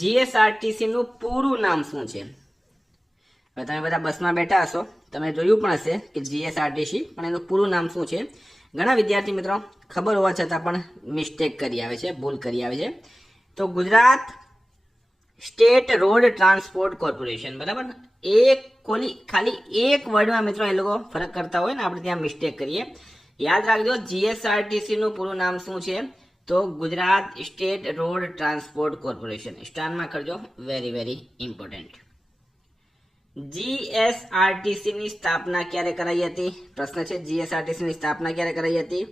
GSRTC નું પૂરું નામ શું છે? હવે તમે બધા બસમાં બેઠા હશો, તમે જોયું પણ હશે કે જીએસઆરટીસી, પણ એનું પૂરું નામ શું છે? ઘણા વિદ્યાર્થી મિત્રો ખબર હોવા છતાં પણ મિસ્ટેક કરી આવે છે, ભૂલ કરી આવે છે. તો Gujarat state road transport corporation, બરાબર. ખાલી એક વર્ડમાં મિત્રો એ લોકો ફરક કરતા હોય ને, આપણે ત્યાં મિસ્ટેક કરીએ. યાદ રાખજો, જીએસઆરટીસી નું પૂરું નામ શું છે? તો Gujarat state road transport corporation. સ્ટારમાં કરજો, વેરી વેરી ઇમ્પોર્ટન્ટ. જીએસઆરટીસી ની સ્થાપના ક્યારે કરાઈ હતી? પ્રશ્ન છે, જીએસઆરટીસી ની સ્થાપના ક્યારે કરાઈ હતી?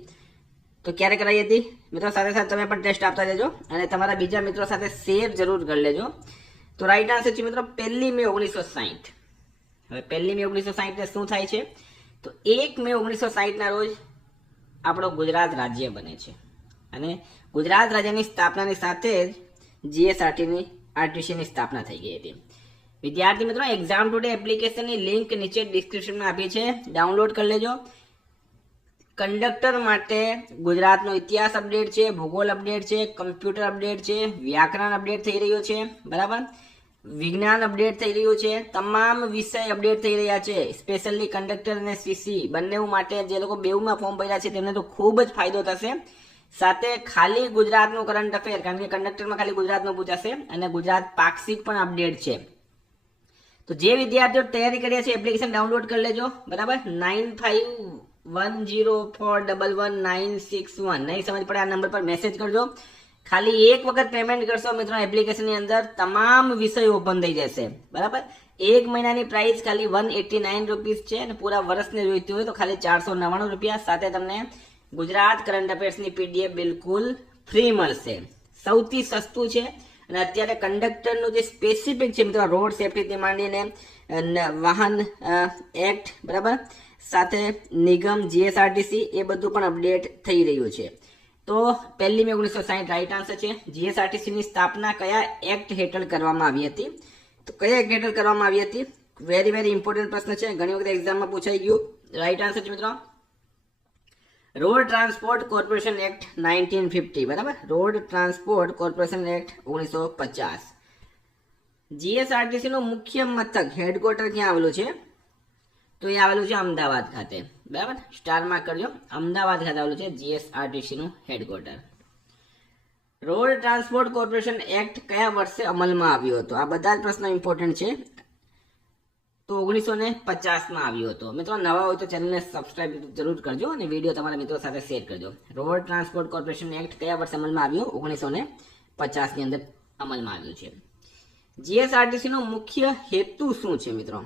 તો ક્યારે કરાઈ હતી મિત્રો? સાથે સાથે તમે પણ ટેસ્ટ આપતા જજો અને તમારા બીજા મિત્રો સાથે શેર જરૂર કરી લેજો. તો રાઈટ આન્સર છે મિત્રો 1 મે 1960. હવે 1 મે 1960 ને શું થાય છે? તો 1 મે 1960 ના રોજ આપણો ગુજરાત રાજ્ય બને છે અને ગુજરાત રાજ્યની સ્થાપનાની સાથે જ જીએસઆરટીસી ની સ્થાપના થઈ ગઈ હતી. વિદ્યાર્થી મિત્રો, એક્ઝામ ટુડે એપ્લિકેશનની લિંક નીચે ડિસ્ક્રિપ્શનમાં આપી છે, ડાઉનલોડ કરી લેજો. કંડક્ટર માટે ગુજરાતનો ઇતિહાસ અપડેટ છે, ભૂગોળ અપડેટ છે, કમ્પ્યુટર અપડેટ છે, વ્યાકરણ અપડેટ થઈ રહ્યો છે, બરાબર. વિજ્ઞાન અપડેટ થઈ રહ્યું છે, તમામ વિષય અપડેટ થઈ રહ્યા છે. સ્પેશિયલી કંડક્ટર અને સીસી બંને માટે જે લોકો બેઉમાં ફોર્મ ભર્યા છે તેમને તો ખૂબ જ ફાયદો થશે. સાથે ખાલી ગુજરાતનું કરંટ અફેર, કારણ કે કંડક્ટરમાં ખાલી ગુજરાતનું પૂછાશે, અને ગુજરાત પાક્ષિક પણ અપડેટ છે. તો જે વિદ્યાર્થીઓ તૈયારી કર્યા છે એપ્લિકેશન ડાઉનલોડ કરી લેજો, બરાબર. 9510411961. નહીં સમજ પડે આ નંબર પર મેસેજ કરજો. ખાલી એક વખત પેમેન્ટ કરશો મિત્રો, એપ્લિકેશનની અંદર તમામ વિષયો ઓપન થઈ જશે, બરાબર. એક મહિનાની પ્રાઇસ ખાલી 189 રૂપીસ છે અને પૂરા વર્ષને જોઈતી હોય તો ખાલી 499 રૂપિયા. સાથે તમને ગુજરાત કરંટ અફેર્સની પીડીએફ બિલકુલ ફ્રી મળશે. સૌથી સસ્તું છે. અને અત્યારે કંડક્ટરનું જે સ્પેસિફિક છે મિત્રો, રોડ સેફ્ટીથી માંડીને વાહન એક્ટ, બરાબર, સાથે નિગમ, જીએસઆરટીસી, એ બધું પણ અપડેટ થઈ રહ્યું છે. તો 1 મે 1960 રાઈટ આન્સર છે. જીએસઆરટીસી ની સ્થાપના કયા એક્ટ હેઠળ કરવામાં આવી હતી? તો કયા એક્ટ હેઠળ કરવામાં આવી હતી? વેરી વેરી ઇમ્પોર્ટન્ટ પ્રશ્ન છે, ઘણી વખત એક્ઝામમાં પૂછાઈ ગયું. રાઈટ આન્સર છે મિત્રો રોડ ટ્રાન્સપોર્ટ કોર્પોરેશન એક્ટ 1950, બરાબર. Road transport corporation act 1950. GSRTC નું મુખ્ય મથક, હેડક્વાર્ટર ક્યાં આવેલું છે? તો એ આવેલું છે અમદાવાદ ખાતે, બરાબર. સ્ટારમાં કરજો, અમદાવાદ ખાતે આવેલું છે જીએસઆરટીસી નું headquarter. Road transport corporation act કયા વર્ષે અમલમાં આવ્યો હતો? આ બધા જ પ્રશ્નો ઇમ્પોર્ટન્ટ છે. તો 1950 આવ્યો હતો. મિત્રો નવા હોય તો ચેનલને સબસ્ક્રાઇબ જરૂર કરજો અને વિડીયો તમારા મિત્રો સાથે શેર કરજો. રોડ ટ્રાન્સપોર્ટ કોર્પોરેશન એક્ટ કયા વર્ષે અમલમાં આવ્યો? 1950 ની અંદર અમલમાં આવ્યું છે. જીએસઆરટીસી નો મુખ્ય હેતુ શું છે મિત્રો?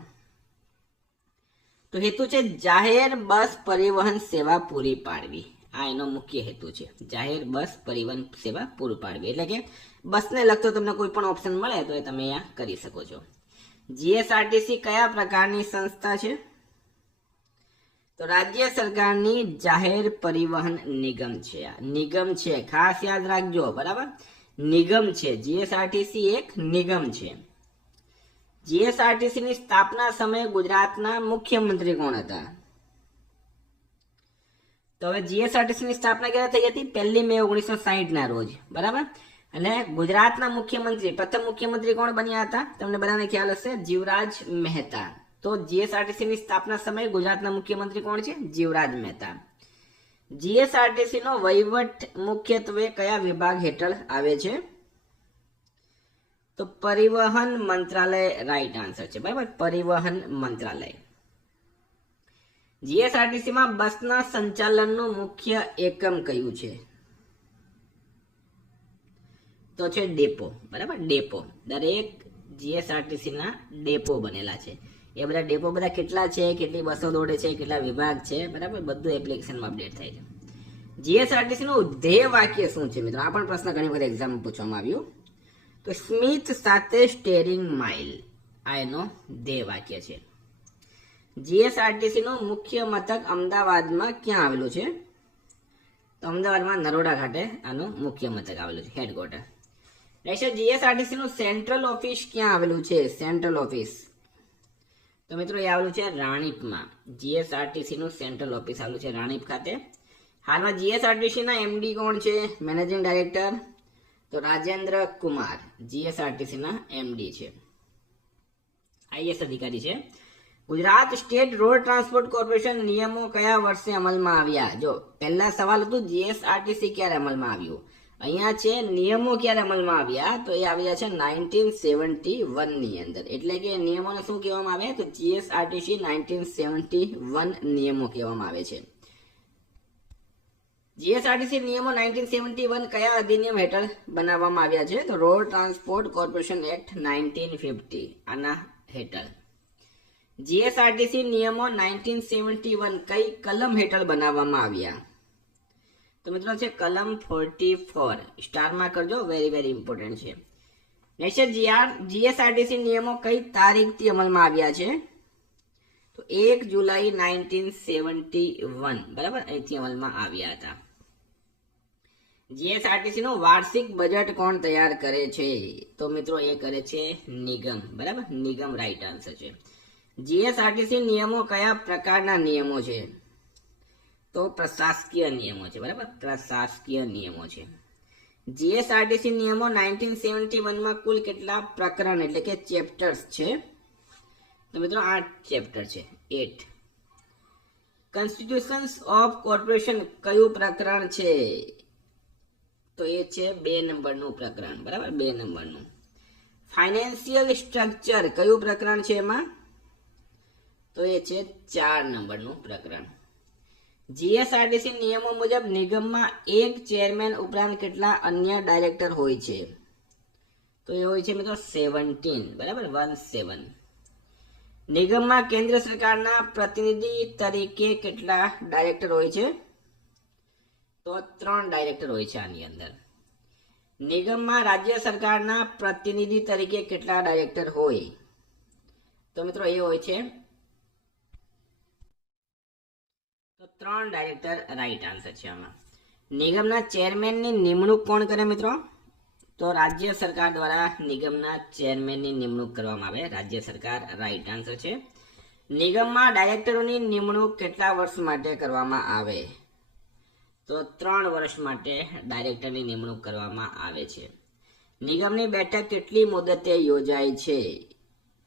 તો હેતુ છે જાહેર બસ પરિવહન સેવા પૂરી પાડવી. આ એનો મુખ્ય હેતુ છે, જાહેર બસ પરિવહન સેવા પૂરી પાડવી. એટલે કે બસને લગતો તમને કોઈ પણ ઓપ્શન મળે તો એ તમે અહીંયા કરી શકો છો. જીએસઆરટીસી કયા પ્રકારની સંસ્થા છે? તો રાજ્ય સરકારની જાહેર પરિવહન નિગમ છે. નિગમ છે, ખાસ યાદ રાખજો, બરાબર. નિગમ છે, જીએસઆરટીસી એક નિગમ છે. જીએસઆરટીસી ની સ્થાપના સમયે ગુજરાતના મુખ્યમંત્રી કોણ હતા? તો હવે જીએસઆરટીસી ની સ્થાપના ક્યારે થઈ હતી? 1 મે 1960 ના રોજ, બરાબર. અને ગુજરાતના મુખ્યમંત્રી, પ્રથમ મુખ્યમંત્રી કોણ બન્યા હતા? તમને બધાને ખ્યાલ હશે, જીવરાજ મહેતા. તો જીએસઆરટીસી ની સ્થાપના સમયે ગુજરાતના મુખ્યમંત્રી કોણ છે? જીવરાજ મહેતા. જીએસઆરટીસી નો વહીવટ મુખ્યત્વે કયા વિભાગ હેઠળ આવે છે? તો પરિવહન મંત્રાલય રાઈટ આન્સર છે, બરાબર. પરિવહન મંત્રાલય. જીએસઆરટીસી માં બસના સંચાલનનું મુખ્ય એકમ કયું છે? તો છે ડેપો, બરાબર. ડેપો. દરેક જીએસઆરટીસી ના ડેપો બનેલા છે. એ બધા ડેપો બધા કેટલા છે, કેટલી બસો દોડે છે, કેટલા વિભાગ છે, બરાબર, બધું એપ્લિકેશનમાં અપડેટ થાય છે. જીએસઆરટીસી નું ધ્યેય વાક્ય શું છે મિત્રો? આ પણ પ્રશ્ન ઘણી વખત એક્ઝામમાં પૂછવામાં આવ્યું. તો સ્મિથ સાથે સ્ટેરિંગ માઇલ, આ એનો ધ્યેય વાક્ય છે. જીએસઆરટીસી નું મુખ્ય મથક અમદાવાદમાં ક્યાં આવેલું છે? તો અમદાવાદમાં નરોડા ખાતે આનું મુખ્ય મથક આવેલું છે, હેડક્વાર્ટર. જીએસઆરટીસી નું સેન્ટ્રલ ઓફિસ ક્યાં આવેલું છે? સેન્ટ્રલ ઓફિસ તો મિત્રો એ આવેલું છે રાણીપમાં. જીએસઆરટીસી નું સેન્ટ્રલ ઓફિસ આવેલું છે રાણીપ ખાતે. હાલમાં જીએસઆરટીસી ના એમડી કોણ છે? મેનેજિંગ ડાયરેક્ટર તો રાજેન્દ્ર કુમાર જીએસઆરટીસી ના એમડી છે, આઈએસ અધિકારી છે. Gujarat state road transport corporation નિયમો કયા વર્ષે અમલમાં આવ્યા? જો પહેલા સવાલ હતું જીએસઆરટીસી ક્યારે અમલમાં આવ્યું, અહીંયા છે નિયમો ક્યારે અમલમાં આવ્યા, તો એ આવ્યા છે 1971 ની અંદર. એટલે કે નિયમોને શું કહેવામાં આવે, તો જીએસઆરટીસી 1971 નિયમો કહેવામાં આવે છે. જીએસઆરટીસી નિયમો 1971 કયા અધિનિયમ હેઠળ બનાવવામાં આવ્યા છે, તો રોડ ટ્રાન્સપોર્ટ કોર્પોરેશન એક્ટ 1950 આના હેઠળ. જીએસઆરટીસી નિયમો 1971 કઈ કલમ હેઠળ બનાવવામાં આવ્યા, તો મિત્રો છે કલમ 44. સ્ટારમાં કરજો, વેરી વેરી ઇમ્પોર્ટન્ટ છે. નેક્સ્ટ જીએસઆરટીસી નિયમો કઈ તારીખથી અમલમાં આવ્યા છે, તો 1 જુલાઈ 1971 બરાબર, અહીંથી અમલમાં આવ્યા હતા. જીએસઆરટીસી નું વાર્ષિક બજેટ કોણ તૈયાર કરે છે, તો મિત્રો એ કરે છે નિગમ, બરાબર, નિગમ રાઈટ આન્સર છે. જીએસઆરટીસી નિયમો કયા પ્રકારના નિયમો છે, તો પ્રશાસકીય નિયમો છે, બરાબર, પ્રશાસકીય નિયમો છે. જીએસઆરટીસી નિયમો 1971 માં કુલ કેટલા પ્રકરણ એટલે કે ચેપ્ટર્સ છે, તો મિત્રો 8 ચેપ્ટર છે, 8. કોન્સ્ટિટ્યુશન્સ ઓફ કોર્પોરેશન કયું પ્રકરણ છે, તો એ છે 2 નંબરનું પ્રકરણ, બરાબર, 2 નંબરનું. ફાઇનાન્સિયલ સ્ટ્રક્ચર કયું પ્રકરણ છે એમાં, તો એ છે 4 નંબરનું પ્રકરણ. જીએસઆરટીસી નિયમો મુજબ નિગમમાં એક ચેરમેન ઉપરાંત કેટલા અન્ય ડાયરેક્ટર હોય છે, તો એ હોય છે મિત્રો 17, બરાબર, 17. નિગમમાં કેન્દ્ર સરકારના પ્રતિનિધિ તરીકે કેટલા ડાયરેક્ટર હોય છે, તો 3 ડાયરેક્ટર હોય છે આની અંદર. નિગમમાં રાજ્ય સરકારના પ્રતિનિધિ તરીકે કેટલા ડાયરેક્ટર હોય, તો મિત્રો એ હોય છે તો 3 ડાયરેક્ટર રાઈટ આન્સર છે આમાં. નિગમના ચેરમેનની નિમણૂક કોણ કરે મિત્રો, તો રાજ્ય સરકાર દ્વારા નિગમના ચેરમેનની નિમણૂક કરવામાં આવે, રાજ્ય સરકાર રાઈટ આન્સર છે. નિગમમાં ડાયરેક્ટરોની નિમણૂક કેટલા વર્ષ માટે કરવામાં આવે, તો 3 વર્ષ માટે ડાયરેક્ટરની નિમણૂક કરવામાં આવે છે. નિગમની બેઠક કેટલી મુદતે યોજાય છે,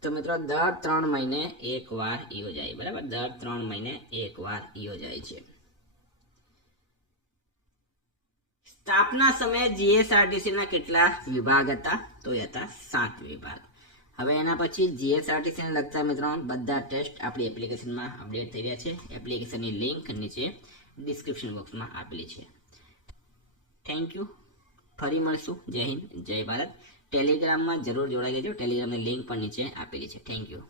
તો મિત્રો દર 3 મહિને એક વાર યોજાય, બરાબર, દર 3 મહિને એક વાર યોજાય છે. સ્થાપના સમયે જીએસઆરટીસી ના કેટલા વિભાગ હતા, તો એ હતા 7 વિભાગ. હવે એના પછી જીએસઆરટીસી ને લગતા મિત્રો બધા ટેસ્ટ આપણી એપ્લિકેશનમાં અપડેટ થઈ રહ્યા છે. એપ્લિકેશનની લિંક નીચે ડિસ્ક્રિપ્શન બોક્સમાં આપેલી છે. થેન્ક યુ, ફરી મળશું. જય હિન્દ, જય ભારત. ટેલિગ્રામમાં જરૂર જોડાઈ જજો, ટેલિગ્રામની લિંક પણ નીચે આપેલી છે. Thank you.